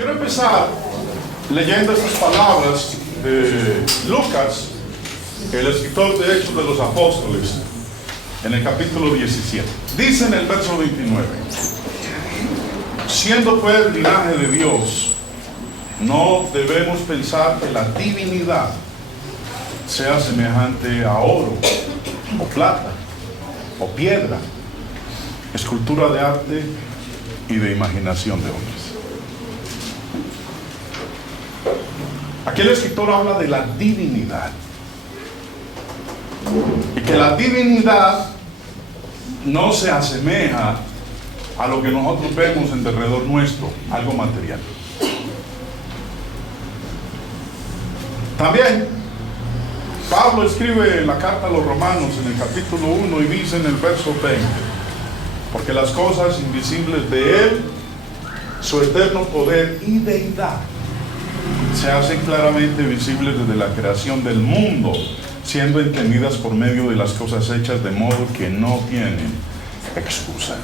Quiero empezar leyendo estas palabras de Lucas, el escritor de Hechos de los Apóstoles, en el capítulo 17. Dice en el verso 29: siendo pues el linaje de Dios, no debemos pensar que la divinidad sea semejante a oro, o plata, o piedra, escultura de arte y de imaginación de hombres. Aquí el escritor habla de la divinidad, y que la divinidad no se asemeja a lo que nosotros vemos en derredor nuestro, algo material. También Pablo escribe en la carta a los Romanos en el capítulo 1 y dice en el verso 20: porque las cosas invisibles de Él, su eterno poder y deidad, se hacen claramente visibles desde la creación del mundo, siendo entendidas por medio de las cosas hechas, de modo que no tienen excusa.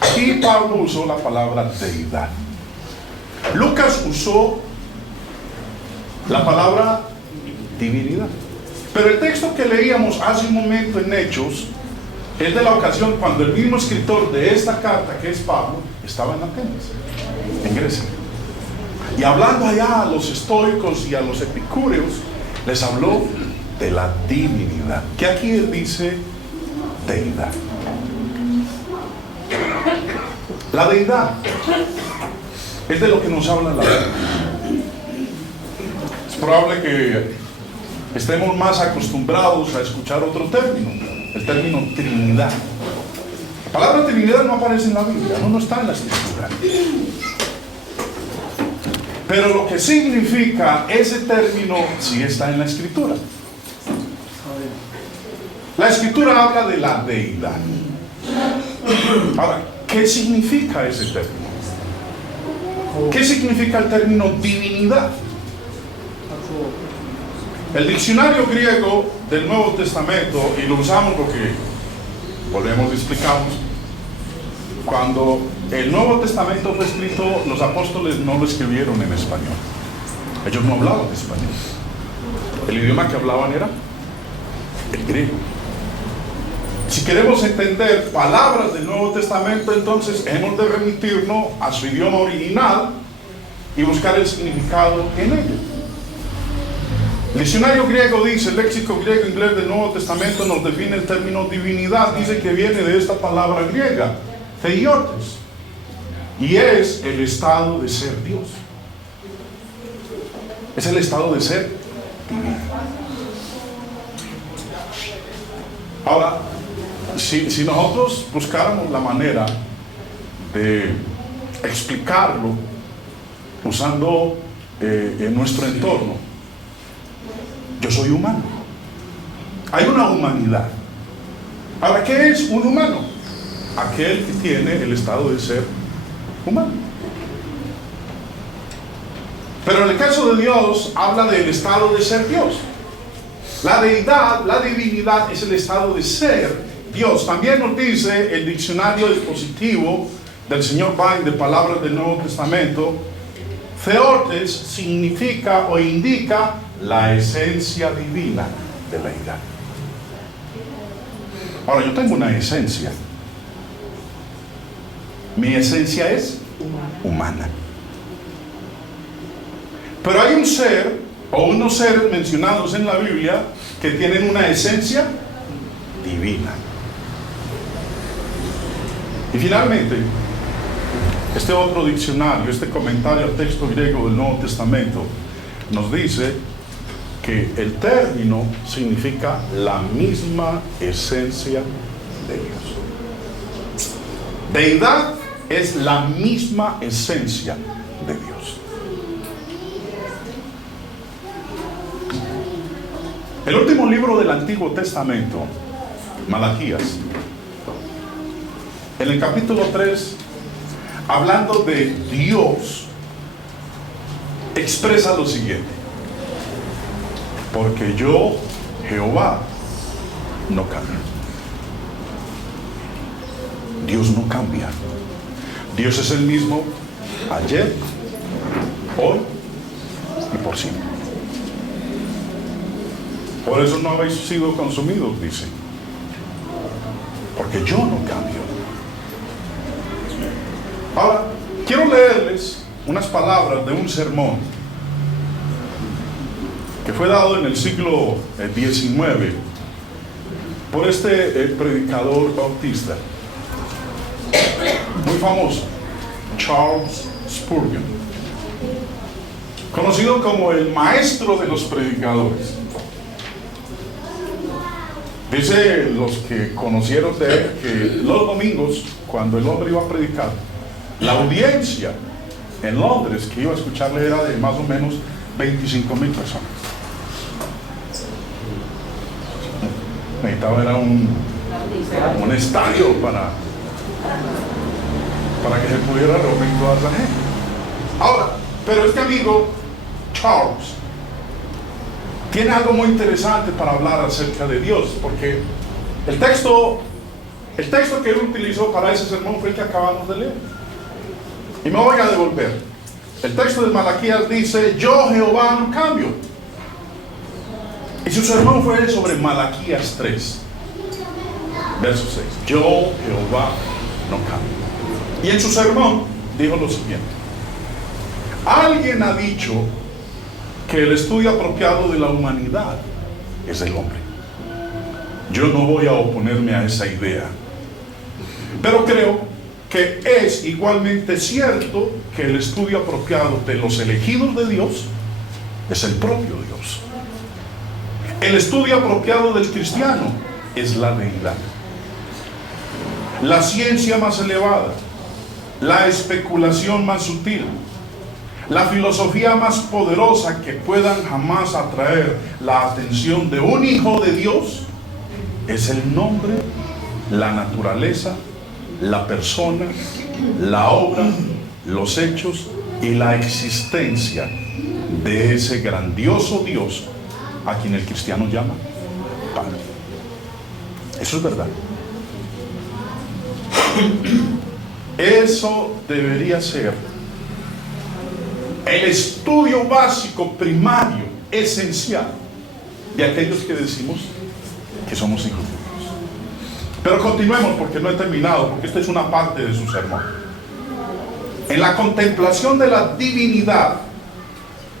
Aquí Pablo usó la palabra deidad. Lucas usó la palabra divinidad. Pero el texto que leíamos hace un momento en Hechos es de la ocasión cuando el mismo escritor de esta carta, que es Pablo, estaba en Atenas, en Grecia. Y hablando allá a los estoicos y a los epicúreos, les habló de la divinidad, que aquí él dice deidad. La deidad es de lo que nos habla la Biblia. Es probable que estemos más acostumbrados a escuchar otro término, el término Trinidad. La palabra Trinidad no aparece en la Biblia, no está en la Escritura. Pero lo que significa ese término sí está en la Escritura. La Escritura habla de la deidad. Ahora, ¿qué significa ese término? ¿Qué significa el término divinidad? El diccionario griego del Nuevo Testamento, y lo usamos porque volvemos y explicamos, cuando el Nuevo Testamento fue escrito, los apóstoles no lo escribieron en español. Ellos no hablaban español. El idioma que hablaban era el griego. Si queremos entender palabras del Nuevo Testamento, entonces hemos de remitirnos a su idioma original y buscar el significado en ello. El diccionario griego dice, el léxico griego inglés del Nuevo Testamento nos define el término divinidad, dice que viene de esta palabra griega, theiotes, y es el estado de ser Dios. Es el estado de ser divino. Ahora, si nosotros buscáramos la manera de explicarlo usando en nuestro entorno, yo soy humano. Hay una humanidad. Ahora, ¿qué es un humano? Aquel que tiene el estado de ser humano. Pero en el caso de Dios, habla del estado de ser Dios. La deidad, la divinidad es el estado de ser Dios. También nos dice el diccionario dispositivo del señor Vine de palabras del Nuevo Testamento, theortes significa o indica la esencia divina de la deidad. Ahora, yo tengo una esencia. Mi esencia es humana. Pero hay un ser o unos seres mencionados en la Biblia que tienen una esencia divina. Y finalmente, este otro diccionario, este comentario al texto griego del Nuevo Testamento, nos dice que el término significa la misma esencia de Dios. Deidad es la misma esencia de Dios. El último libro del Antiguo Testamento, Malaquías, en el capítulo 3, hablando de Dios, expresa lo siguiente: porque yo, Jehová, no cambio. Dios no cambia. Dios es el mismo ayer, hoy y por siempre. Por eso no habéis sido consumidos, dice, porque yo no cambio. Ahora, quiero leerles unas palabras de un sermón que fue dado en el siglo XIX por este predicador bautista muy famoso, Charles Spurgeon, conocido como el maestro de los predicadores. Dice los que conocieron de él que los domingos, cuando el hombre iba a predicar, la audiencia en Londres que iba a escucharle era de más o menos 25,000 personas. Necesitaba era un estadio para que se pudiera reunir toda esa gente. Ahora, pero este amigo Charles tiene algo muy interesante para hablar acerca de Dios, porque el texto que él utilizó para ese sermón fue el que acabamos de leer. Y me voy a devolver. El texto de Malaquías dice: yo Jehová no cambio. Y su sermón fue sobre Malaquías 3, verso 6. Yo Jehová no cambio. Y en su sermón dijo lo siguiente: alguien ha dicho que el estudio apropiado de la humanidad es el hombre. Yo no voy a oponerme a esa idea, pero creo que es igualmente cierto que el estudio apropiado de los elegidos de Dios es el propio Dios. El estudio apropiado del cristiano es la deidad. La ciencia más elevada, la especulación más sutil, la filosofía más poderosa que puedan jamás atraer la atención de un hijo de Dios es el nombre, la naturaleza, la persona, la obra, los hechos y la existencia de ese grandioso Dios a quien el cristiano llama Padre. Eso es verdad. Eso debería ser el estudio básico, primario, esencial de aquellos que decimos que somos hijos de Dios. Pero continuemos, porque no he terminado, porque esta es una parte de su sermón. En la contemplación de la divinidad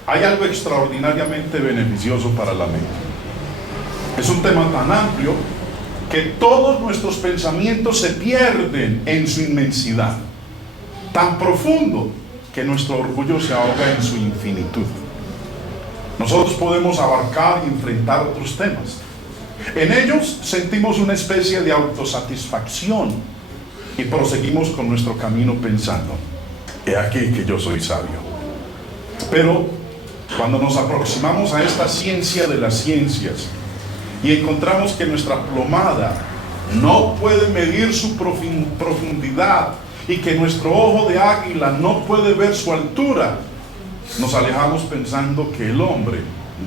hay algo extraordinariamente beneficioso para la mente. Es un tema tan amplio que todos nuestros pensamientos se pierden en su inmensidad, tan profundo que nuestro orgullo se ahoga en su infinitud. Nosotros podemos abarcar y enfrentar otros temas. En ellos sentimos una especie de autosatisfacción y proseguimos con nuestro camino pensando: he aquí que yo soy sabio. Pero cuando nos aproximamos a esta ciencia de las ciencias y encontramos que nuestra plomada no puede medir su profundidad y que nuestro ojo de águila no puede ver su altura, nos alejamos pensando que el hombre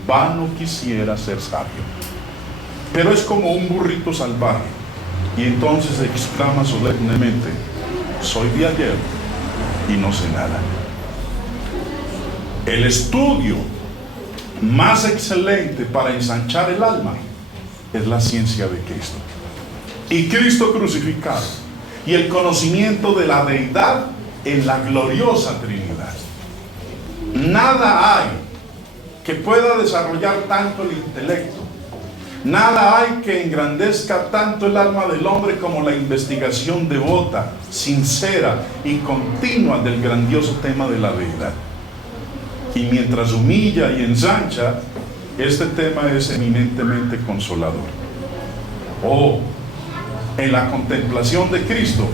vano quisiera ser sabio. Pero es como un burrito salvaje, y entonces exclama solemnemente: soy de ayer y no sé nada. El estudio más excelente para ensanchar el alma es la ciencia de Cristo y Cristo crucificado, y el conocimiento de la deidad en la gloriosa Trinidad. Nada hay que pueda desarrollar tanto el intelecto, nada hay que engrandezca tanto el alma del hombre como la investigación devota, sincera y continua del grandioso tema de la deidad. Y mientras humilla y ensancha, este tema es eminentemente consolador. Oh, en la contemplación de Cristo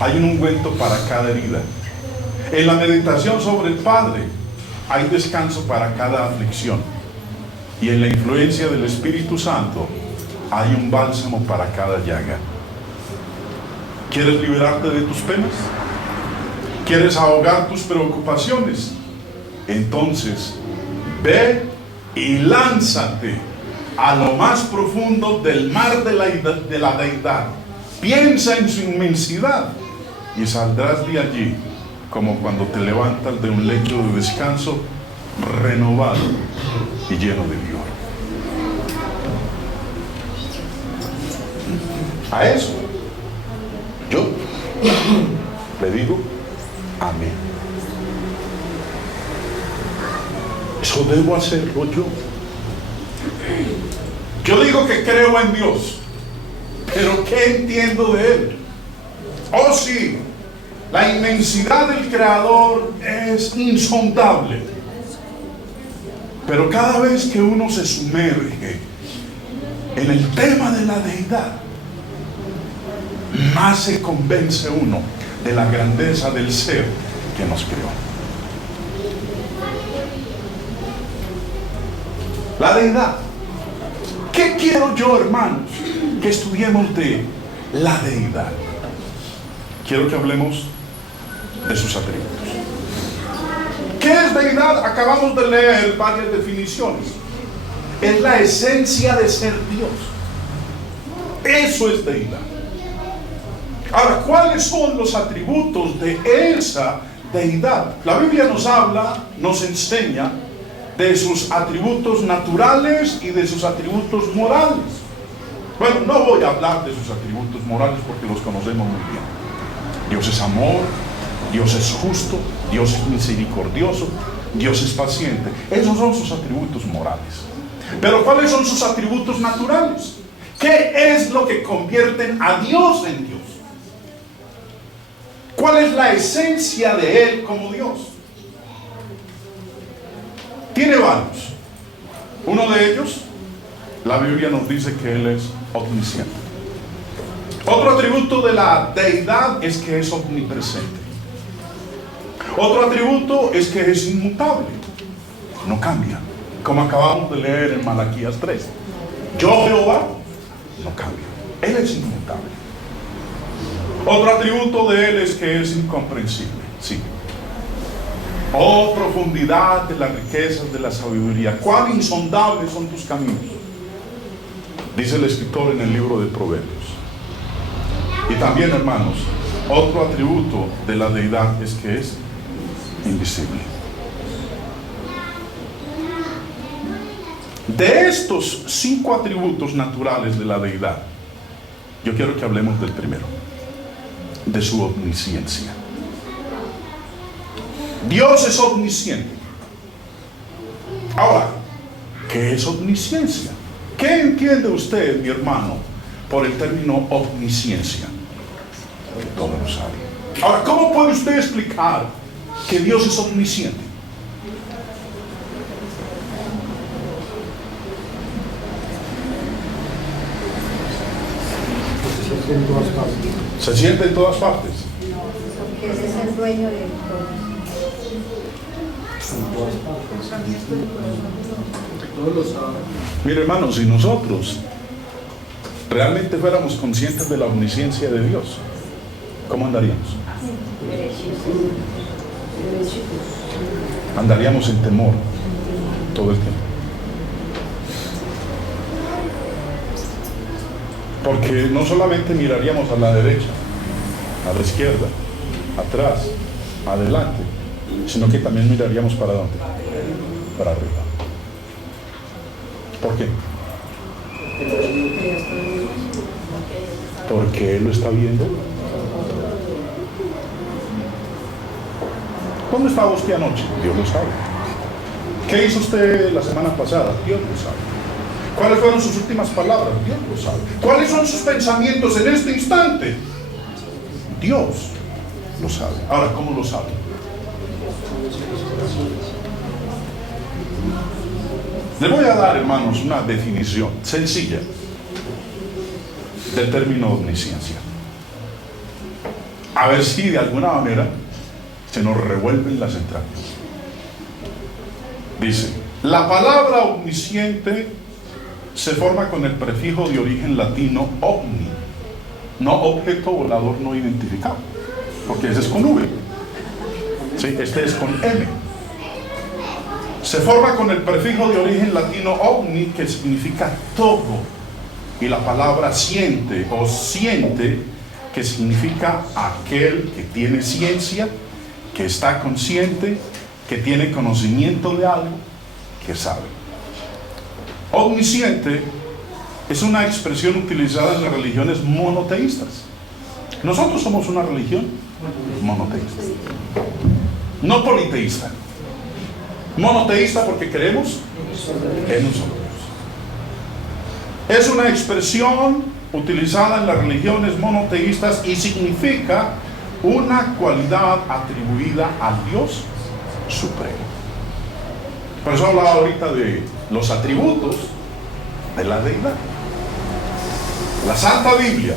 hay un ungüento para cada herida. En la meditación sobre el Padre hay descanso para cada aflicción. Y en la influencia del Espíritu Santo hay un bálsamo para cada llaga. ¿Quieres liberarte de tus penas? ¿Quieres ahogar tus preocupaciones? Entonces, ve y lánzate a lo más profundo del mar de la deidad. Piensa en su inmensidad y saldrás de allí como cuando te levantas de un lecho de descanso renovado y lleno de vigor. A eso yo le digo amén. Eso debo hacerlo yo. Yo digo que creo en Dios, pero ¿qué entiendo de Él? Oh sí, la inmensidad del Creador es insondable. Pero cada vez que uno se sumerge en el tema de la deidad, más se convence uno de la grandeza del ser que nos creó. La deidad. ¿Qué quiero yo, hermanos? Que estudiemos de la deidad. Quiero que hablemos de sus atributos. ¿Qué es deidad? Acabamos de leer varias definiciones. Es la esencia de ser Dios. Eso es deidad. Ahora, ¿cuáles son los atributos de esa deidad? La Biblia nos habla, nos enseña de sus atributos naturales y de sus atributos morales. Bueno, no voy a hablar de sus atributos morales porque los conocemos muy bien. Dios es amor, Dios es justo, Dios es misericordioso, Dios es paciente. Esos son sus atributos morales. Pero ¿cuáles son sus atributos naturales? ¿Qué es lo que convierten a Dios en Dios? ¿Cuál es la esencia de Él como Dios? Tiene varios. Uno de ellos, la Biblia nos dice que Él es omnisciente. Otro atributo de la deidad es que es omnipresente. Otro atributo es que es inmutable. No cambia. Como acabamos de leer en Malaquías 3. Yo, Jehová, no cambio. Él es inmutable. Otro atributo de Él es que es incomprensible. Sí. Oh, profundidad de las riquezas de la sabiduría. Cuán insondables son tus caminos, dice el escritor en el libro de Proverbios. Y también, hermanos, otro atributo de la deidad es que es invisible. De estos 5 atributos naturales de la deidad, yo quiero que hablemos del primero, de su omnisciencia. Dios es omnisciente. Ahora, ¿qué es omnisciencia? ¿Qué entiende usted, mi hermano, por el término omnisciencia? Todo lo sabe. Ahora, ¿cómo puede usted explicar que Dios es omnisciente? Se siente en todas partes. Porque ese es el dueño de todo. Mire, hermanos, si nosotros realmente fuéramos conscientes de la omnisciencia de Dios, ¿cómo andaríamos? Andaríamos en temor todo el tiempo. Porque no solamente miraríamos a la derecha, a la izquierda, atrás, adelante, sino que también miraríamos para dónde, para arriba. ¿Por qué? Porque Él lo está viendo. ¿Dónde estaba usted anoche? Dios lo sabe. ¿Qué hizo usted la semana pasada? Dios lo sabe. ¿Cuáles fueron sus últimas palabras? Dios lo sabe. ¿Cuáles son sus pensamientos en este instante? Dios lo sabe. Ahora, ¿cómo lo sabe? Le voy a dar, hermanos, una definición sencilla del término omnisciencia. A ver si de alguna manera se nos revuelven las entrañas. Dice, la palabra omnisciente se forma con el prefijo de origen latino omni, no objeto volador no identificado, porque ese es con V. Sí, este es con M. Se forma con el prefijo de origen latino omni, que significa todo, y la palabra siente o siente, que significa aquel que tiene ciencia que está consciente, que tiene conocimiento de algo, que sabe. Omnisciente es una expresión utilizada en las religiones monoteístas. Nosotros somos una religión monoteísta, no politeísta. Monoteísta porque creemos en un solo Dios. Es una expresión utilizada en las religiones monoteístas y significa una cualidad atribuida al Dios supremo. Por eso hablaba ahorita de los atributos de la deidad. La Santa Biblia,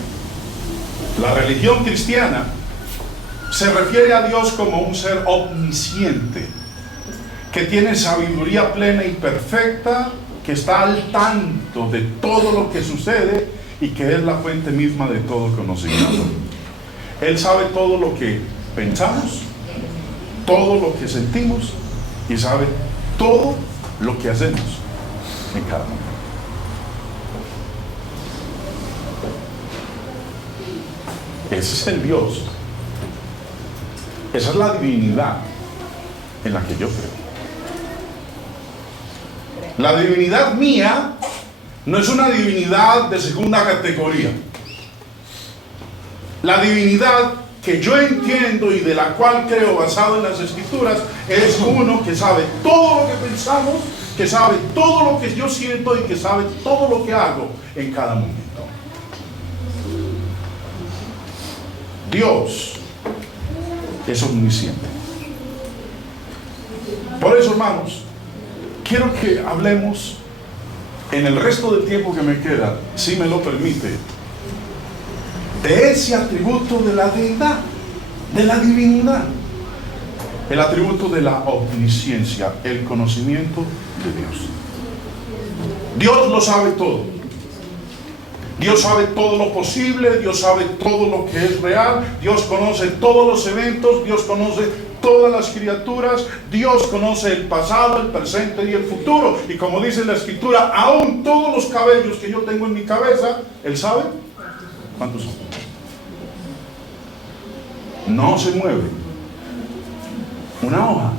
la religión cristiana, se refiere a Dios como un ser omnisciente, que tiene sabiduría plena y perfecta, que está al tanto de todo lo que sucede y que es la fuente misma de todo conocimiento. Él sabe todo lo que pensamos, todo lo que sentimos y sabe todo lo que hacemos en cada momento. Ese es el Dios. Esa es la divinidad en la que yo creo. La divinidad mía no es una divinidad de segunda categoría. La divinidad que yo entiendo y de la cual creo basado en las Escrituras es uno que sabe todo lo que pensamos, que sabe todo lo que yo siento y que sabe todo lo que hago en cada momento. Dios es omnisciente. Por eso, hermanos, quiero que hablemos en el resto del tiempo que me queda, si me lo permite, de ese atributo de la deidad, de la divinidad, el atributo de la omnisciencia, el conocimiento de Dios. Dios lo sabe todo. Dios sabe todo lo posible, Dios sabe todo lo que es real, Dios conoce todos los eventos, Dios conoce todas las criaturas, Dios conoce el pasado, el presente y el futuro. Y como dice la Escritura, aún todos los cabellos que yo tengo en mi cabeza, Él sabe cuántos son. No se mueve una hoja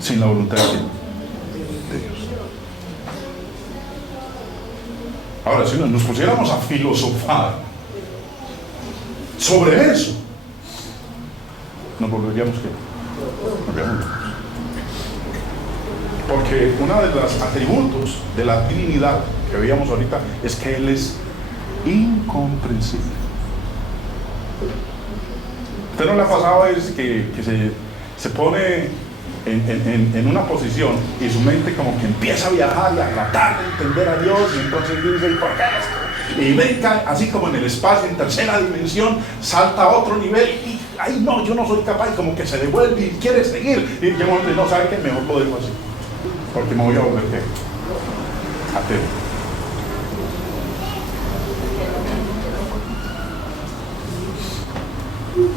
sin la voluntad de Dios. Ahora, si nos pusiéramos a filosofar sobre eso, nos volveríamos locos. Porque uno de los atributos de la divinidad que veíamos ahorita es que Él es incomprensible. ¿Usted no le ha pasado a veces que se pone en una posición y su mente como que empieza a viajar y a tratar de entender a Dios, y entonces dice, ¿y por qué esto? Y brinca así como en el espacio, en tercera dimensión, salta a otro nivel y ay no, yo no soy capaz, y como que se devuelve y quiere seguir, y llega un momento y no sabe qué, mejor lo dejo así porque me voy a volver ateo.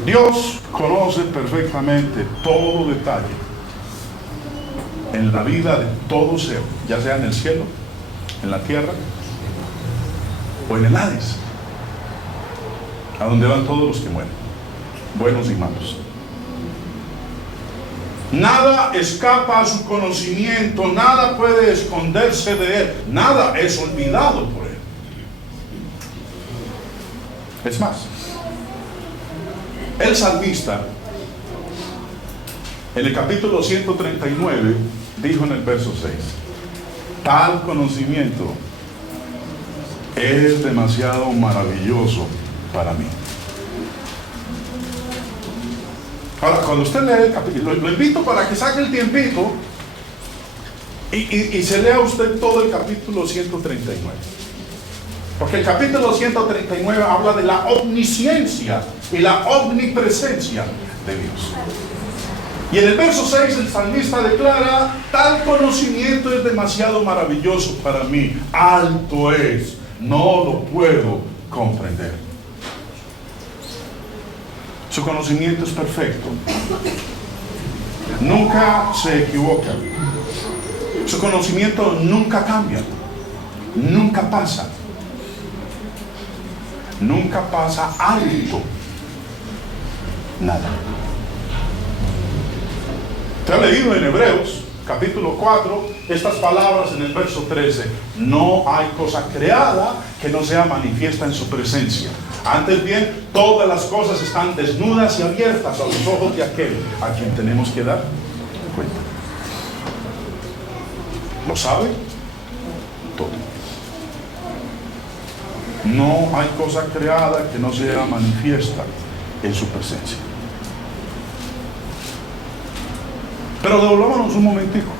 Dios conoce perfectamente todo detalle en la vida de todo ser, ya sea en el cielo, en la tierra o en el Hades, a donde van todos los que mueren, buenos y malos. Nada escapa a su conocimiento, nada puede esconderse de Él, nada es olvidado por Él. Es más, el salmista en el capítulo 139 dijo en el verso 6: tal conocimiento es demasiado maravilloso para mí. Ahora, cuando usted lee el capítulo, lo invito para que saque el tiempito y se lea usted todo el capítulo 139. Porque el capítulo 139 habla de la omnisciencia y la omnipresencia de Dios. Y en el verso 6 el salmista declara: tal conocimiento es demasiado maravilloso para mí, alto es, no lo puedo comprender. Su conocimiento es perfecto, nunca se equivoca, su conocimiento nunca cambia, nunca pasa alto, nada. Te ha leído en Hebreos, capítulo 4, estas palabras en el verso 13. No hay cosa creada que no sea manifiesta en su presencia. Antes bien, todas las cosas están desnudas y abiertas a los ojos de aquel a quien tenemos que dar cuenta. ¿Lo sabe? Todo. No hay cosa creada que no sea manifiesta en su presencia. Pero devolvámonos un momentico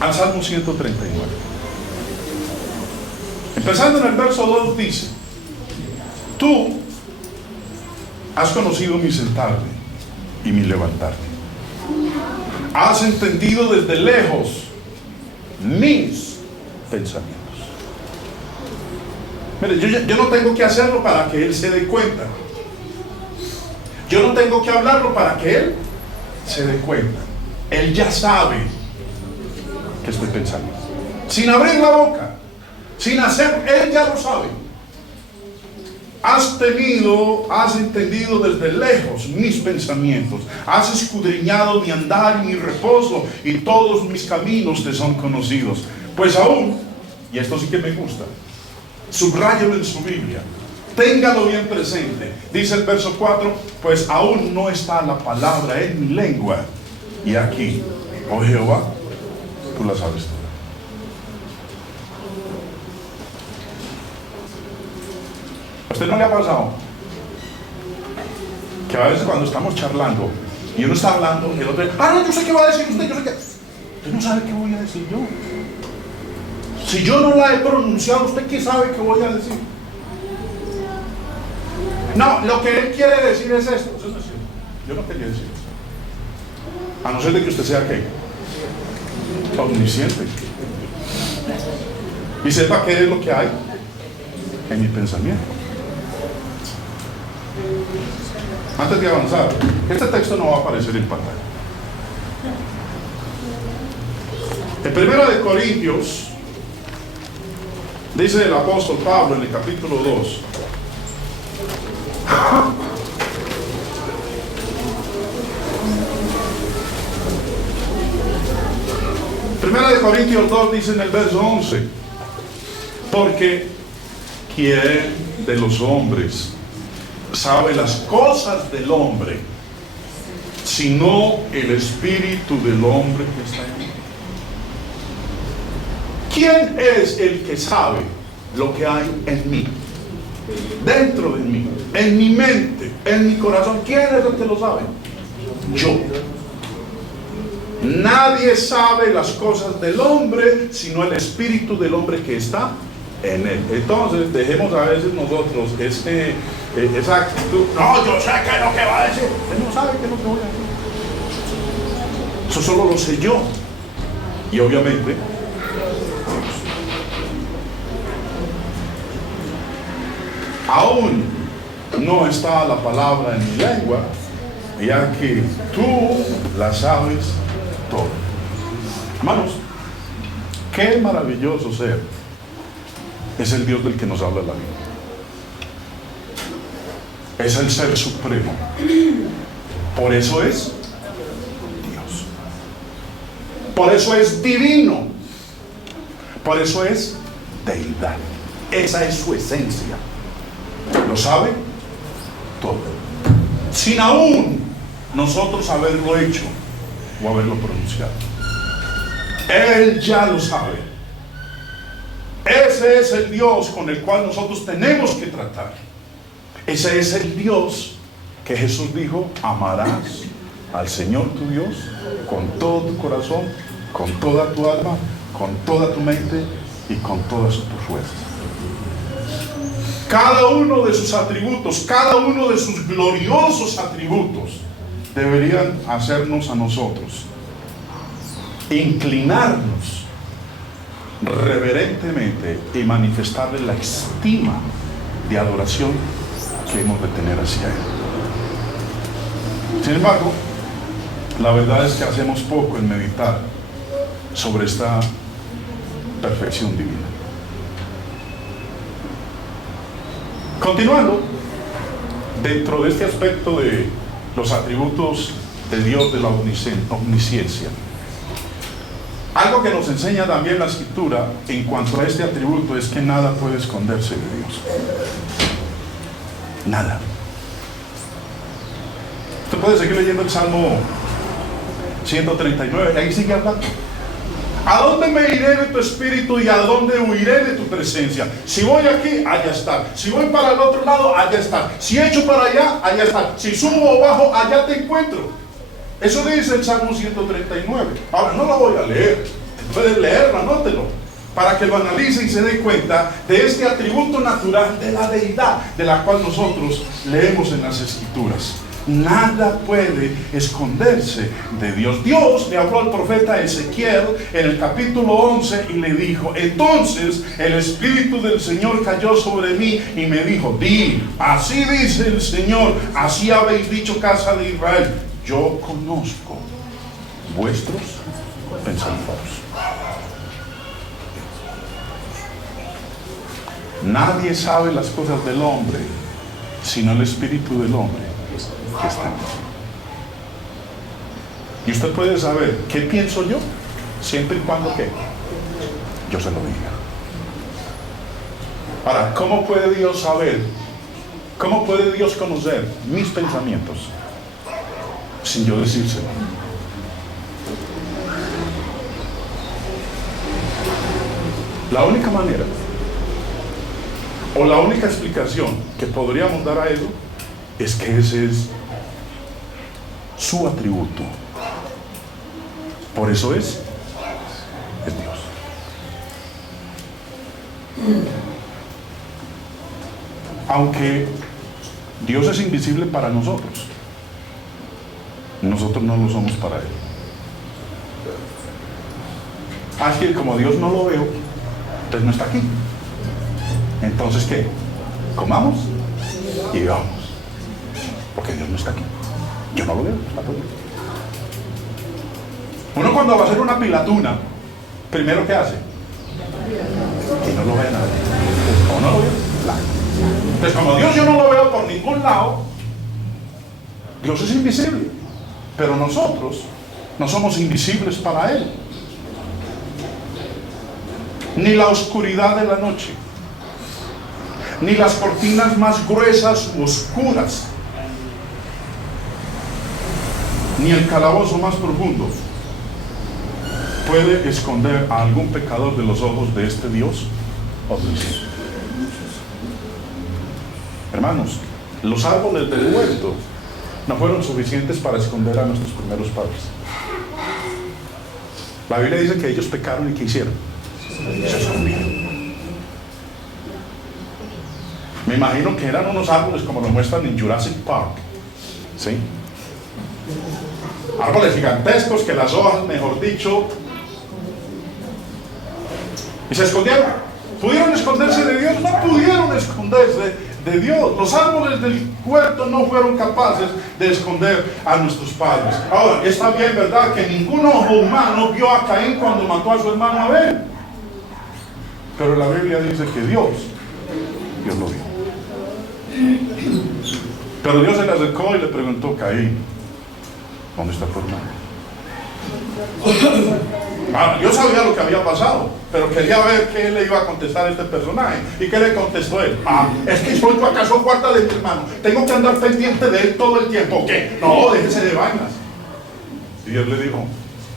al Salmo 139. Empezando en el verso 2 dice: tú has conocido mi sentarme y mi levantarme. Has entendido desde lejos mis pensamientos. Mire, yo no tengo que hacerlo para que Él se dé cuenta. Yo no tengo que hablarlo para que Él se dé cuenta. Él ya sabe que estoy pensando. Sin abrir la boca, sin hacer, Él ya lo sabe. Has entendido desde lejos mis pensamientos. Has escudriñado mi andar y mi reposo, y todos mis caminos te son conocidos. Pues aún, y esto sí que me gusta, subráyalo en su Biblia, téngalo bien presente. Dice el verso 4: pues aún no está la palabra en mi lengua, y aquí, oh Jehová, tú la sabes toda. ¿A usted no le ha pasado que a veces cuando estamos charlando y uno está hablando, el otro dice: no, yo sé qué va a decir usted, yo sé qué? Usted no sabe qué voy a decir yo. Si yo no la he pronunciado, ¿usted qué sabe qué voy a decir? No, lo que él quiere decir es esto. Eso no es cierto. Yo no quería decir eso. A no ser de que usted sea ¿qué? Omnisciente. Y sepa qué es lo que hay en mi pensamiento. Antes de avanzar, este texto no va a aparecer en pantalla. En 1 Corintios dice el apóstol Pablo en el capítulo 2: Primera de Corintios 2 dice en el verso 11: porque ¿quién de los hombres sabe las cosas del hombre, sino el espíritu del hombre que está en él? ¿Quién es el que sabe lo que hay en mí, dentro de mí, en mi mente, en mi corazón? ¿Quién es el que lo sabe? Yo. Nadie sabe las cosas del hombre sino el espíritu del hombre que está en él. Entonces dejemos a veces nosotros esa actitud: no, yo sé qué es lo que va a decir. Él no sabe qué es lo que voy a decir. Eso solo lo sé yo. Y obviamente aún no está la palabra en mi lengua, ya que tú la sabes todo. Hermanos, qué maravilloso ser es el Dios del que nos habla la Biblia. Es el ser supremo. Por eso es Dios. Por eso es divino. Por eso es deidad. Esa es su esencia. Lo sabe todo, sin aún nosotros haberlo hecho o haberlo pronunciado. Él ya lo sabe. Ese es el Dios con el cual nosotros tenemos que tratar. Ese es el Dios que Jesús dijo: amarás al Señor tu Dios con todo tu corazón, con toda tu alma, con toda tu mente y con todas tus fuerzas. Cada uno de sus atributos, cada uno de sus gloriosos atributos deberían hacernos a nosotros inclinarnos reverentemente y manifestarle la estima de adoración que hemos de tener hacia Él. Sin embargo, la verdad es que hacemos poco en meditar sobre esta perfección divina. Continuando, dentro de este aspecto de los atributos de Dios de la omnisciencia. Algo que nos enseña también la Escritura en cuanto a este atributo es que nada puede esconderse de Dios. Nada. Usted puede seguir leyendo el Salmo 139, ahí sigue hablando. ¿A dónde me iré de tu espíritu y a dónde huiré de tu presencia? Si voy aquí, allá está. Si voy para el otro lado, allá está. Si echo para allá, allá está. Si subo o bajo, allá te encuentro. Eso dice el Salmo 139. Ahora, no lo voy a leer. Puedes leerlo, anótelo, para que lo analice y se dé cuenta de este atributo natural de la deidad, de la cual nosotros leemos en las Escrituras. Nada puede esconderse de Dios. Dios le habló al profeta Ezequiel en el capítulo 11 y le dijo: entonces el Espíritu del Señor cayó sobre mí y me dijo: di, así dice el Señor, así habéis dicho, casa de Israel, yo conozco vuestros pensamientos. Nadie sabe las cosas del hombre sino el Espíritu del hombre que está en él. Y usted puede saber qué pienso yo siempre y cuando que yo se lo diga. Ahora, ¿cómo puede Dios saber? ¿Cómo puede Dios conocer mis pensamientos sin yo decírselo? La única manera o la única explicación que podríamos dar a eso es que ese es su atributo. Por eso es Dios. Aunque Dios es invisible para nosotros, nosotros no lo somos para Él. Así que como Dios no lo veo, entonces no está aquí. Entonces, ¿qué? Comamos y vivamos. Porque Dios no está aquí. Yo no lo veo, está todo. Uno cuando va a hacer una pilatuna, primero ¿qué hace? Y no lo ve nada. ¿O no lo ve? Entonces, como Dios yo no lo veo por ningún lado, Dios es invisible. Pero nosotros no somos invisibles para Él. Ni la oscuridad de la noche, ni las cortinas más gruesas u oscuras, ni el calabozo más profundo puede esconder a algún pecador de los ojos de este Dios omnisciente. Hermanos, los árboles del huerto no fueron suficientes para esconder a nuestros primeros padres. La Biblia dice que ellos pecaron y ¿qué hicieron? Se escondieron. Me imagino que eran unos árboles como lo muestran en Jurassic Park, ¿sí? Árboles gigantescos que las hojas, mejor dicho, y se escondieron. ¿Pudieron esconderse de Dios? No pudieron esconderse de Dios. Los árboles del huerto no fueron capaces de esconder a nuestros padres. Ahora, está bien, ¿verdad?, que ningún ojo humano vio a Caín cuando mató a su hermano Abel. Pero la Biblia dice que Dios lo vio. Pero Dios se le acercó y le preguntó: Caín, ¿dónde está tu hermano? Yo sabía lo que había pasado, pero quería ver qué le iba a contestar este personaje. ¿Y qué le contestó él? Es que soy tu acaso cuarta de mi hermano, tengo que andar pendiente de él todo el tiempo. ¿Qué? No, déjese de vainas. Y Dios le dijo: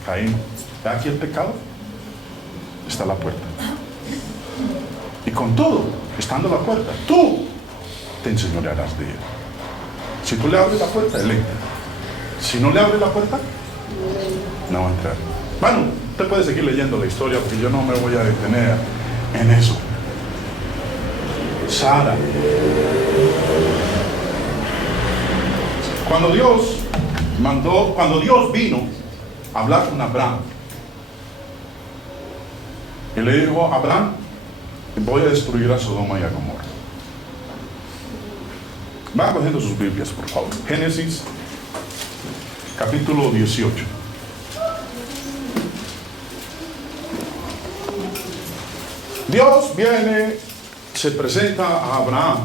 Caín, ¿ve aquí el pecado? Está a la puerta. Y con todo, estando a la puerta, tú te enseñorearás de él. Si tú le abres la puerta, él entra. Si no le abres la puerta, no va a entrar. Bueno, usted puede seguir leyendo la historia porque yo no me voy a detener en eso. Sara. Cuando Dios vino a hablar con Abraham, y le dijo: Abraham, voy a destruir a Sodoma y a Gomorra. Van cogiendo sus Biblias, por favor. Génesis, capítulo 18. Dios viene, se presenta a Abraham.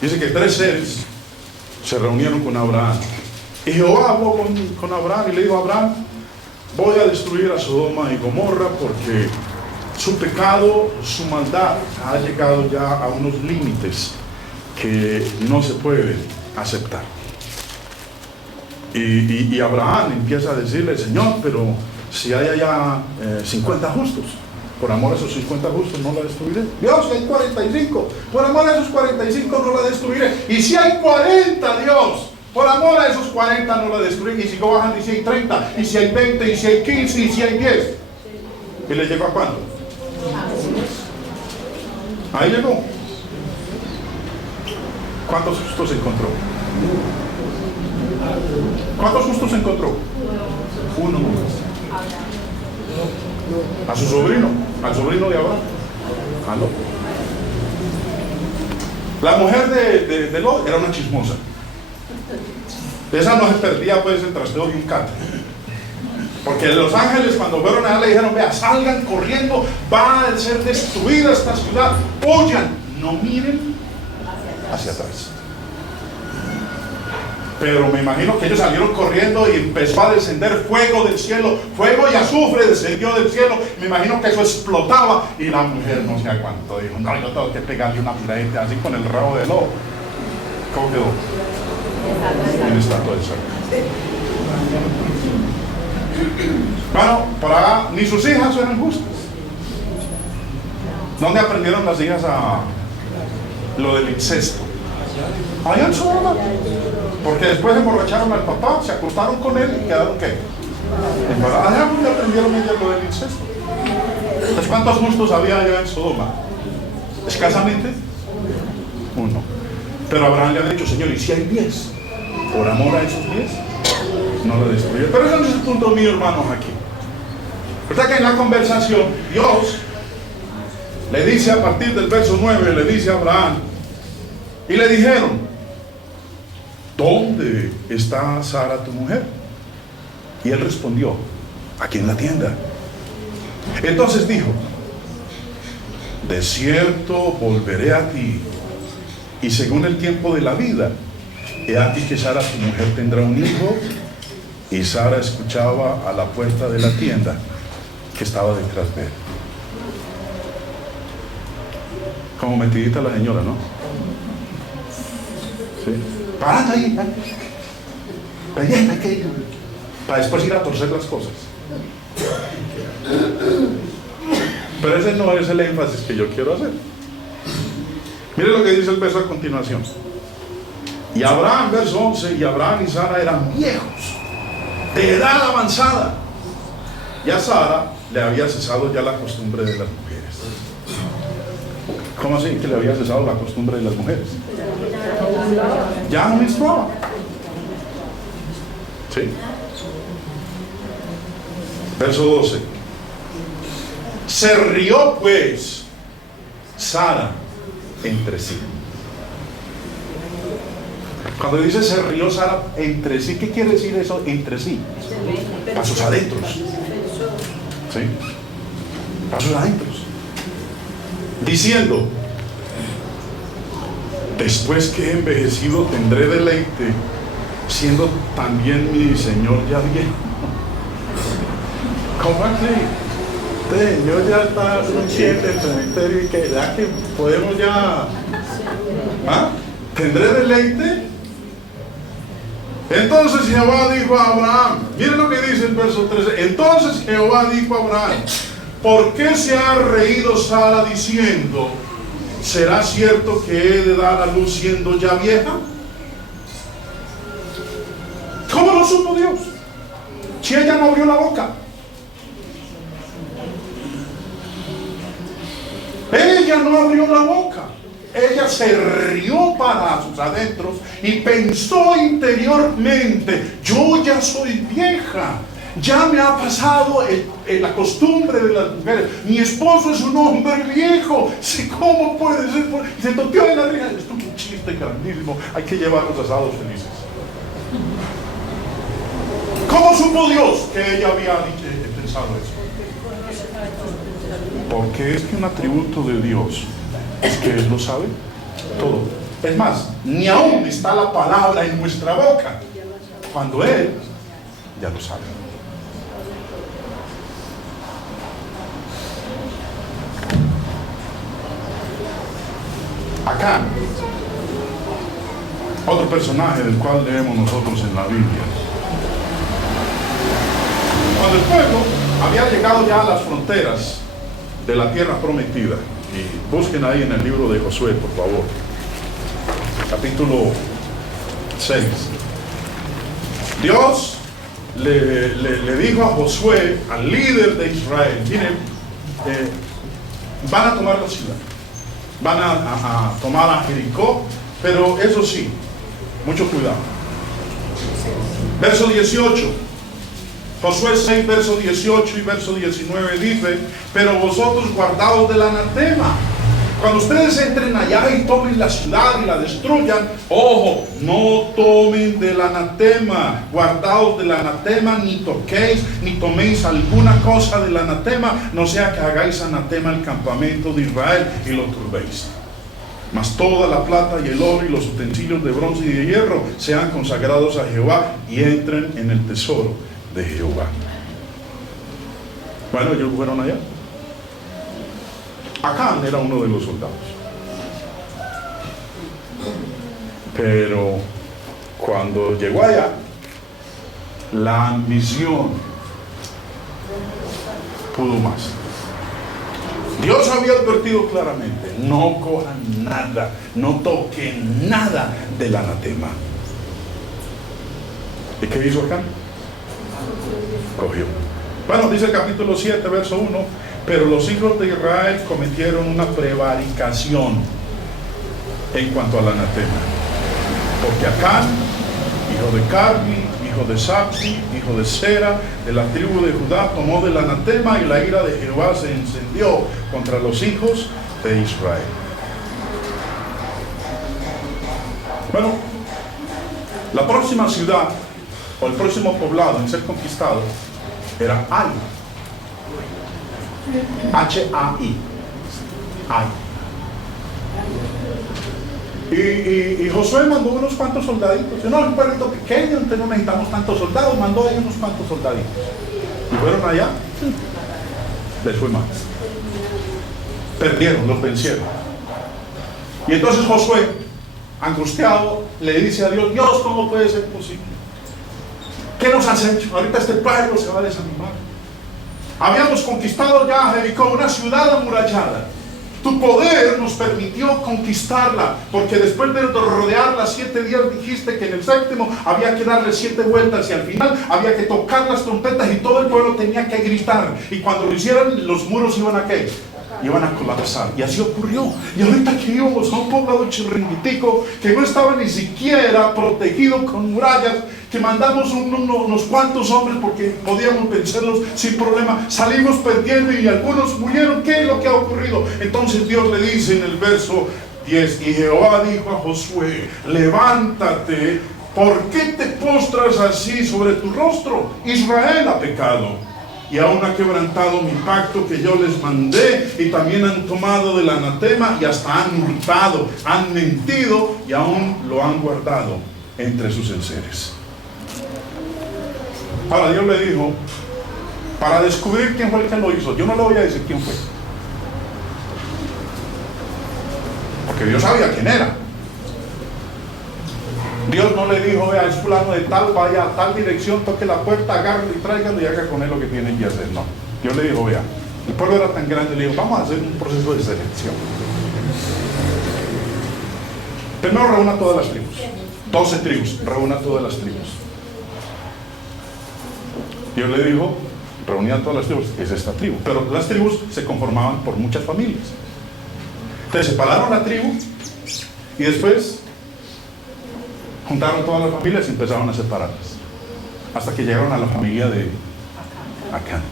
Dice que 3 seres se reunieron con Abraham Y Jehová habló con Abraham y le dijo: Abraham, voy a destruir a Sodoma y Gomorra porque su pecado, su maldad ha llegado ya a unos límites que no se pueden aceptar. Y Abraham empieza a decirle: Señor, pero si hay allá 50 justos, por amor a esos 50 justos no la destruiré. Dios, si hay 45, por amor a esos 45 no la destruiré. Y si hay 40, Dios, por amor a esos 40 no la destruiré. Y si bajan, y si hay 30, y si hay 20, y si hay 15, y si hay 10. ¿Y le llegó a cuándo? Ahí llegó. ¿Cuántos justos encontró? ¿Cuántos justos encontró? Uno. A su sobrino, al sobrino de Abraham. ¿Aló? La mujer de Lot era una chismosa. Esa no se perdía pues el trasteo de un catre. Porque los ángeles, cuando fueron allá, le dijeron: vea, salgan corriendo, va a ser destruida esta ciudad, huyan, no miren hacia atrás. Pero me imagino que ellos salieron corriendo y empezó a descender fuego del cielo, fuego y azufre descendió del cielo. Me imagino que eso explotaba y la mujer no se aguantó, dijo: no, yo tengo que pegarle una piradita así con el rabo de lobo. ¿Cómo quedó? En estatua de sal. Bueno, por acá ni sus hijas eran justas. ¿Dónde aprendieron las hijas a lo del incesto? Allá en Sodoma. Porque después emborracharon al papá, se acostaron con él y quedaron ¿qué? Allá donde aprendieron ellas lo del incesto. Entonces, ¿cuántos justos había allá en Sodoma? Escasamente uno. Pero Abraham le ha dicho: Señor, ¿y si hay 10? Por amor a esos 10 no lo destruye. Pero ese no es el punto mío, hermanos, aquí. ¿Verdad que en la conversación Dios le dice a partir del verso 9, le dice a Abraham, y le dijeron: ¿dónde está Sara tu mujer? Y él respondió: aquí en la tienda. Entonces dijo: de cierto volveré a ti, y según el tiempo de la vida, he aquí que Sara tu mujer tendrá un hijo. Y Sara escuchaba a la puerta de la tienda que estaba detrás de él. Como metidita la señora, ¿no? Sí. Parando ahí, para después ir a torcer las cosas. Pero ese no es el énfasis que yo quiero hacer. Mire lo que dice el verso a continuación. Y Abraham, verso 11, y Abraham y Sara eran viejos, de edad avanzada. Y a Sara le había cesado ya la costumbre de las mujeres. ¿Cómo así que le había cesado la costumbre de las mujeres? Ya no menstruaba. ¿Sí? Verso 12. Se rió pues Sara entre sí. Cuando dice se rió Sara entre sí, ¿qué quiere decir eso entre sí? Para sus adentros. ¿Sí? Para sus adentros. Diciendo: después que he envejecido tendré deleite, siendo también mi Señor ya viejo. ¿Cómo así? Este Señor ya está consciente del cementerio y que ya que podemos ya... ¿Ah? ¿Tendré deleite? Entonces Jehová dijo a Abraham, miren lo que dice el verso 13. Entonces Jehová dijo a Abraham: ¿por qué se ha reído Sara diciendo: ¿será cierto que he de dar a luz siendo ya vieja? ¿Cómo lo supo Dios? Si ella no abrió la boca. Ella no abrió la boca. Ella se rió para sus adentros y pensó interiormente: yo ya soy vieja, ya me ha pasado la costumbre de las mujeres, mi esposo es un hombre viejo, ¿cómo puede ser? Se toteó en la risa. Esto es un chiste grandísimo, hay que llevar los asados felices. ¿Cómo supo Dios que ella había pensado eso? Porque es que un atributo de Dios es que Él lo sabe todo. Es más, ni aún está la palabra en nuestra boca cuando él ya lo sabe. Acán, otro personaje del cual leemos nosotros en la Biblia. Cuando el pueblo había llegado ya a las fronteras de la tierra prometida, y busquen ahí en el libro de Josué, por favor, capítulo 6. Dios le dijo a Josué, al líder de Israel, miren, van a tomar la ciudad, van a tomar a Jericó, pero eso sí, mucho cuidado. Verso 18, Josué 6, verso 18 y verso 19 dice: pero vosotros guardaos del anatema. Cuando ustedes entren allá y tomen la ciudad y la destruyan, ojo, no tomen del anatema, guardaos del anatema, ni toquéis, ni toméis alguna cosa del anatema, no sea que hagáis anatema al campamento de Israel y lo turbéis. Mas toda la plata y el oro y los utensilios de bronce y de hierro sean consagrados a Jehová y entren en el tesoro de Jehová. Bueno, ellos fueron allá. Acán era uno de los soldados. Pero cuando llegó allá, la ambición pudo más. Dios había advertido claramente: no cojan nada, no toquen nada del anatema. ¿Y qué hizo Acán? Cogió. Bueno, dice el capítulo 7, verso 1: pero los hijos de Israel cometieron una prevaricación en cuanto al anatema, porque Acán, hijo de Carmi, hijo de Sabzi, hijo de Sera, de la tribu de Judá, tomó del anatema, y la ira de Jehová se encendió contra los hijos de Israel. Bueno, la próxima ciudad o el próximo poblado en ser conquistado era Ai. H-A-I. Ai. Y Josué mandó unos cuantos soldaditos. No, es un pueblito pequeño, entonces no necesitamos tantos soldados. Mandó ahí unos cuantos soldaditos. Y fueron allá. Les fue mal. Perdieron, los vencieron. Y entonces Josué, angustiado, le dice a Dios: Dios, ¿cómo puede ser posible? ¿Qué nos has hecho? Ahorita este pueblo se va a desanimar. Habíamos conquistado ya Jericó, una ciudad amurallada. Tu poder nos permitió conquistarla, porque después de rodearla 7 días dijiste que en el séptimo había que darle 7 vueltas, y al final había que tocar las trompetas y todo el pueblo tenía que gritar. Y cuando lo hicieran, los muros iban a ¿qué? Iban a colapsar. Y así ocurrió. Y ahorita que íbamos a un poblado chirringuitico que no estaba ni siquiera protegido con murallas, que mandamos unos cuantos hombres porque podíamos vencerlos sin problema, salimos perdiendo y algunos murieron. ¿Qué es lo que ha ocurrido? Entonces Dios le dice en el verso 10: y Jehová dijo a Josué: levántate, ¿por qué te postras así sobre tu rostro? Israel ha pecado y aún ha quebrantado mi pacto que yo les mandé, y también han tomado del anatema y hasta han hurtado, han mentido y aún lo han guardado entre sus enseres. Ahora Dios le dijo, para descubrir quién fue el que lo hizo, yo no le voy a decir quién fue, porque Dios sabía quién era. Dios no le dijo: vea, es fulano de tal, vaya a tal dirección, toque la puerta, agárrelo y tráigalo y haga con él lo que tienen que hacer. No, Dios le dijo: vea, el pueblo era tan grande, le dijo: vamos a hacer un proceso de selección. Primero reúna todas las tribus, 12 tribus, reúna todas las tribus. Dios le dijo: reunían todas las tribus, es esta tribu. Pero las tribus se conformaban por muchas familias. Entonces separaron la tribu y después juntaron todas las familias y empezaron a separarlas, hasta que llegaron a la familia de Acán.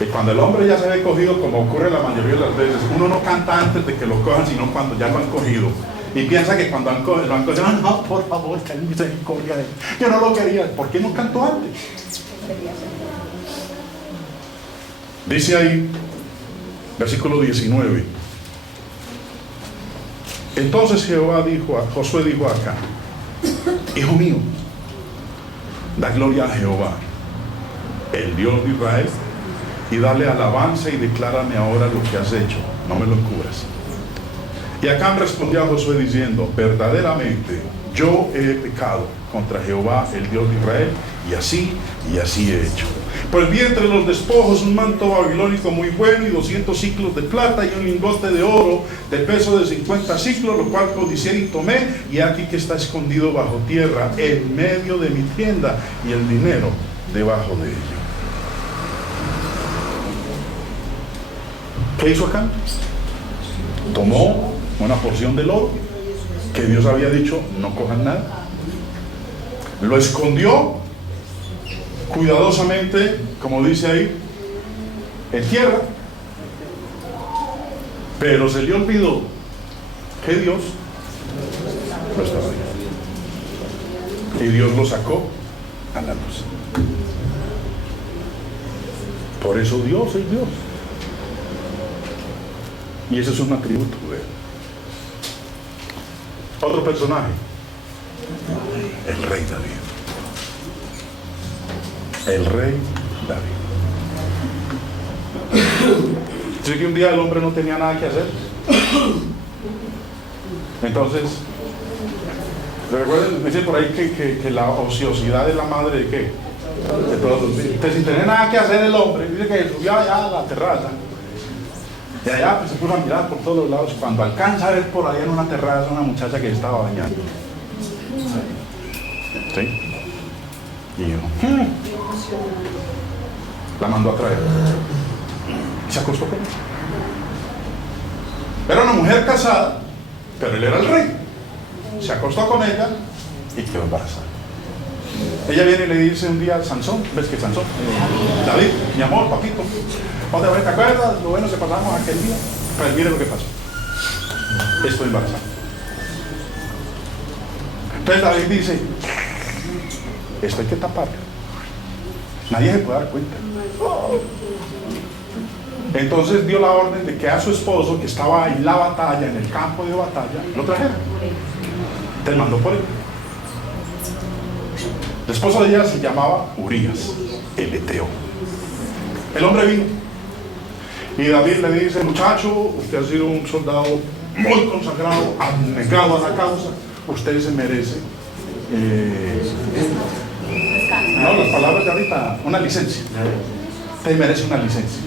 Y cuando el hombre ya se ve cogido, como ocurre la mayoría de las veces, uno no canta antes de que lo cojan, sino cuando ya lo han cogido. Y piensa que cuando lo han cogido: no, por favor, ten misericordia de él, yo no lo quería. ¿Por qué no cantó antes? Dice ahí, versículo 19: entonces Josué dijo a Acán: hijo mío, da gloria a Jehová, el Dios de Israel, y dale alabanza y declárame ahora lo que has hecho, no me lo encubras. Y Acán respondió a Josué diciendo, verdaderamente yo he pecado contra Jehová, el Dios de Israel, y así he hecho. Pues vi entre los despojos un manto babilónico muy bueno y 200 siclos de plata y un lingote de oro de peso de 50 siclos, lo cual codicié y tomé, y aquí que está escondido bajo tierra en medio de mi tienda, y el dinero debajo de ello. ¿Qué hizo acá? Tomó una porción del oro que Dios había dicho no cojan nada, lo escondió cuidadosamente, como dice ahí, en tierra, pero se le olvidó que Dios lo estaba viendo, y Dios lo sacó a la luz. Por eso Dios es Dios, y ese es un atributo de él. Otro personaje, el rey David. El rey David. Así que un día el hombre no tenía nada que hacer. Entonces, ¿recuerdan? Dicen por ahí que la ociosidad es la madre de qué? De todos los días. Entonces, sin tener nada que hacer el hombre, dice que subió allá a la terraza. Y allá pues, se puso a mirar por todos los lados. Cuando alcanza a ver por ahí en una terraza una muchacha que estaba bañando. ¿Sí? Y yo, la mandó a traer. Y se acostó con ella. Era una mujer casada, pero él era el rey. Se acostó con ella y quedó embarazada. Ella viene y le dice un día a Sansón, ¿ves que Sansón? David, mi amor, papito, ¿te acuerdas lo bueno que pasamos aquel día? Pues mire lo que pasó. Estoy embarazada. Entonces David dice, esto hay que taparlo. Nadie se puede dar cuenta. Entonces dio la orden de que a su esposo, que estaba en la batalla, en el campo de batalla, lo trajera. Te mandó por él. El esposo de ella se llamaba Urías, el Eteo. El hombre vino. Y David le dice, muchacho, usted ha sido un soldado muy consagrado, abnegado a la causa. Usted se merece no, las palabras de ahorita, una licencia. Usted merece una licencia.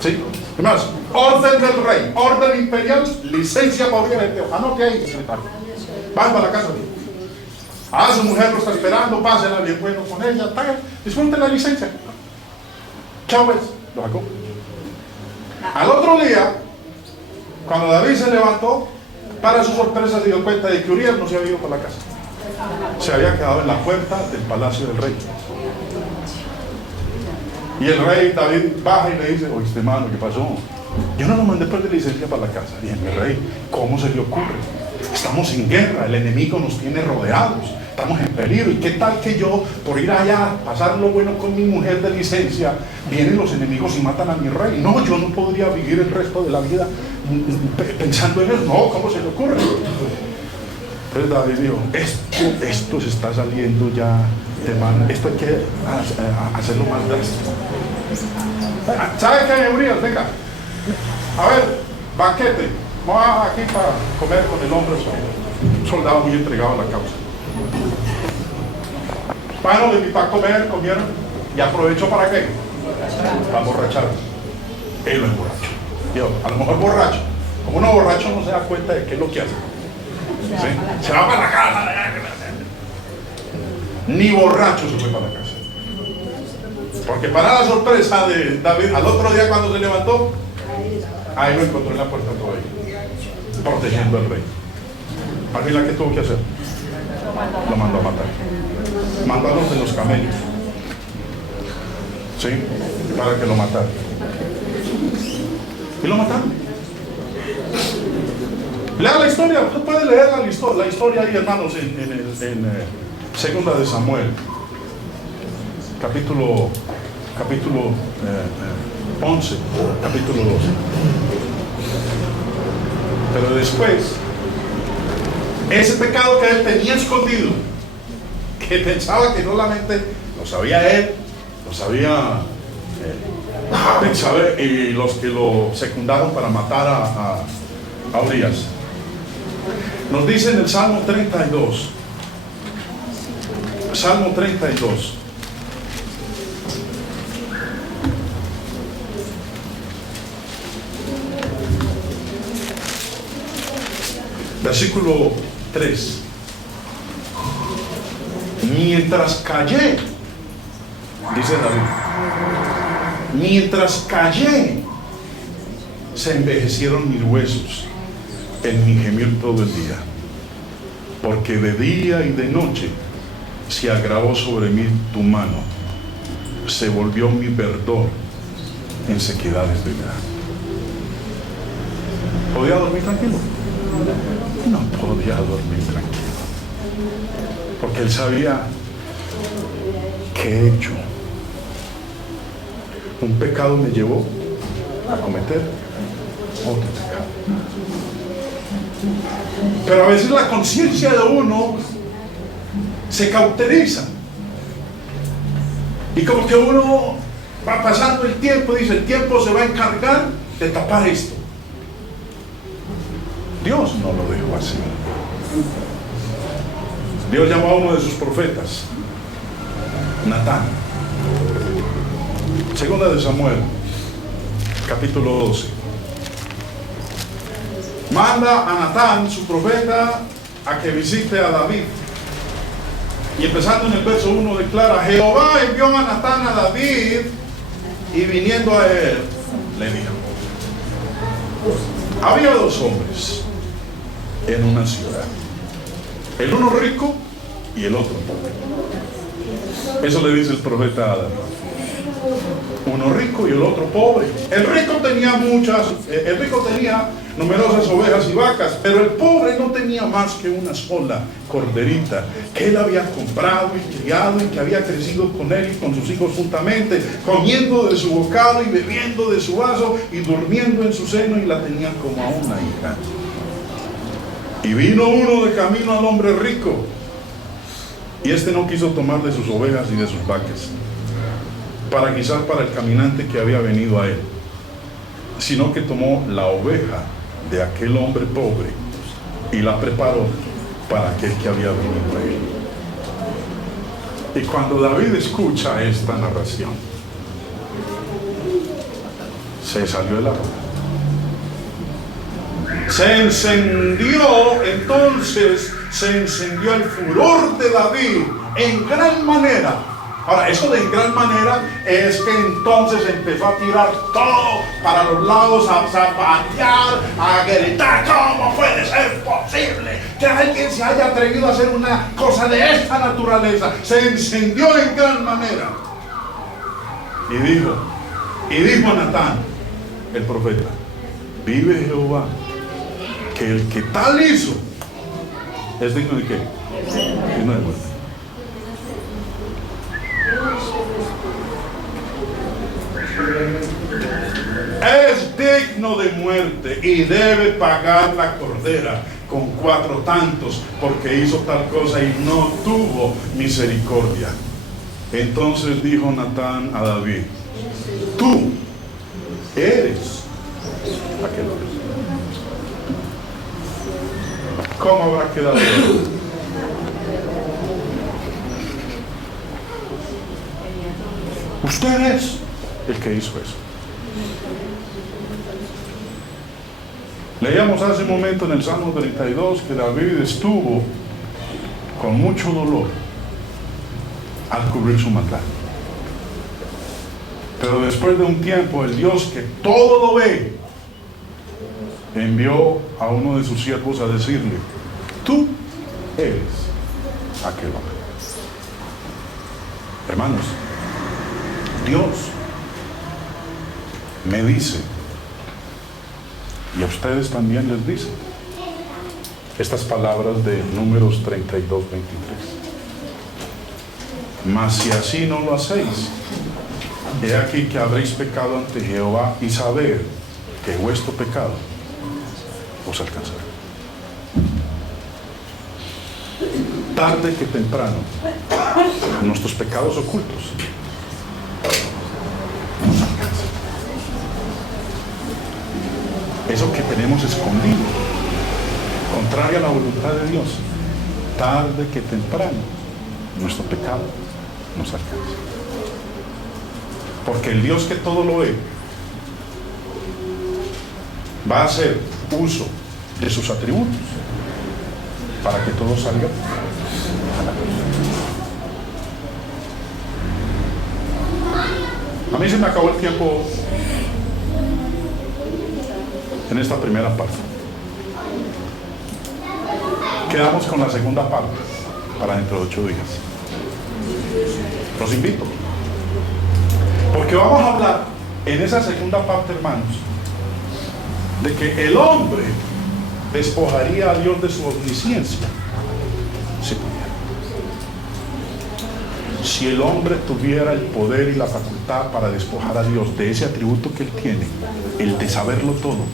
¿Sí? ¿Qué más? Orden del rey, orden imperial, licencia para Urias el Eteo. Anote ahí, secretario. Vamos a la casa. Su mujer lo está esperando, pásela bien bueno con ella, disfrute la licencia. Chao, pues. Lo sacó. Al otro día, cuando David se levantó, para su sorpresa se dio cuenta de que Urías no se había ido para la casa. Se había quedado en la puerta del palacio del rey. Y el rey David baja y le dice, oíste, hermano, ¿qué pasó? Yo no lo mandé por de licencia para la casa. Y mi rey, ¿cómo se le ocurre? Estamos en guerra, el enemigo nos tiene rodeados, estamos en peligro. ¿Y qué tal que yo, por ir allá, pasar lo bueno con mi mujer de licencia, vienen los enemigos y matan a mi rey? No, yo no podría vivir el resto de la vida pensando en él. No, ¿cómo se le ocurre? Entonces David dijo, esto se está saliendo ya de mano, esto hay que hacerlo más drástico. ¿Sabe qué, Urías? Venga, a ver, banquete, vamos aquí para comer con el hombre, un soldado muy entregado a la causa. Bueno, le invitó a comer, comieron, y aprovechó ¿para qué? Para emborrachar. Él lo emborrachó. Yo, a lo mejor borracho, como uno borracho no se da cuenta de qué es lo que hace. ¿Sí? Se va para la casa. Ni borracho se fue para la casa. Porque para la sorpresa de David, al otro día cuando se levantó, ahí lo encontró en la puerta todavía, protegiendo al rey. Imagina qué tuvo que hacer. Lo mandó a matar. Mandó a los de los camellos, ¿sí? Para que lo mataran. Y lo mataron. Lea la historia, usted puede leer la historia ahí, hermanos, en Segunda de Samuel, capítulo 11, capítulo 12. Pero después, ese pecado que él tenía escondido, que pensaba que solamente lo sabía él, lo sabía Betsabé y los que lo secundaron para matar a Urias. Nos dice en el Salmo 32, Salmo 32, versículo 3. Mientras callé, dice David, mientras callé, se envejecieron mis huesos en mi gemir todo el día, porque de día y de noche se agravó sobre mí tu mano, se volvió mi verdor en sequedades de verano. ¿Podía dormir tranquilo? No podía dormir tranquilo, porque él sabía que he hecho. Un pecado me llevó a cometer otro pecado. Pero a veces la conciencia de uno se cauteriza, y como que uno va pasando el tiempo y dice, el tiempo se va a encargar de tapar esto. Dios no lo dejó así. Dios llamó a uno de sus profetas, Natán. Segunda de Samuel, capítulo 12. Manda a Natán, su profeta, a que visite a David. Y empezando en el verso 1 declara, Jehová envió a Natán a David, y viniendo a él, le dijo, había dos hombres en una ciudad, el uno rico y el otro pobre. Eso le dice el profeta a David. Uno rico y el otro pobre. El rico tenía numerosas ovejas y vacas, pero el pobre no tenía más que una sola corderita que él había comprado y criado, y que había crecido con él y con sus hijos juntamente, comiendo de su bocado y bebiendo de su vaso y durmiendo en su seno, y la tenía como a una hija. Y vino uno de camino al hombre rico, y este no quiso tomar de sus ovejas y de sus vacas para guisar para el caminante que había venido a él, sino que tomó la oveja de aquel hombre pobre y la preparó para aquel que había venido a él. Y cuando David escucha esta narración, se salió de la ropa. Se encendió el furor de David en gran manera. Ahora, eso de en gran manera es que entonces empezó a tirar todo para los lados, a zapatear, a gritar, ¿cómo puede ser posible que alguien se haya atrevido a hacer una cosa de esta naturaleza? Se encendió en gran manera. Y dijo a Natán, el profeta, vive Jehová, que el que tal hizo es digno de ¿qué? Digno de muerte. Es digno de muerte y debe pagar la cordera con 4 tantos, porque hizo tal cosa y no tuvo misericordia. Entonces dijo Natán a David, tú eres aquel hombre. ¿Cómo habrá quedado? Usted es el que hizo eso. Leíamos hace un momento en el Salmo 32 que David estuvo con mucho dolor al cubrir su maldad. Pero después de un tiempo, el Dios que todo lo ve envió a uno de sus siervos a decirle, tú eres aquel hombre. Hermanos, Dios me dice, y a ustedes también les dice, estas palabras de Números 32, 23. Mas si así no lo hacéis, he aquí que habréis pecado ante Jehová, y saber que vuestro pecado os alcanzará. tarde que temprano, nuestros pecados ocultos nos alcanzan. Eso que tenemos escondido, contrario a la voluntad de Dios, tarde que temprano, nuestro pecado nos alcanza. Porque el Dios que todo lo ve va a hacer uso de sus atributos para que todo salga a la luz. A mí se me acabó el tiempo en esta primera parte. Quedamos con la segunda parte para dentro de 8 días. Los invito, porque vamos a hablar en esa segunda parte, hermanos, de que el hombre despojaría a Dios de su omnisciencia si pudiera. Si el hombre tuviera el poder y la facultad para despojar a Dios de ese atributo que Él tiene, el de saberlo todo,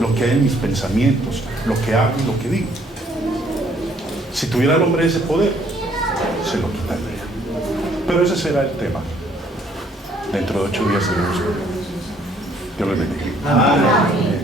lo que hay en mis pensamientos, lo que hago y lo que digo, si tuviera el hombre ese poder, se lo quitaría. Pero ese será el tema dentro de 8 días. Dios les bendiga.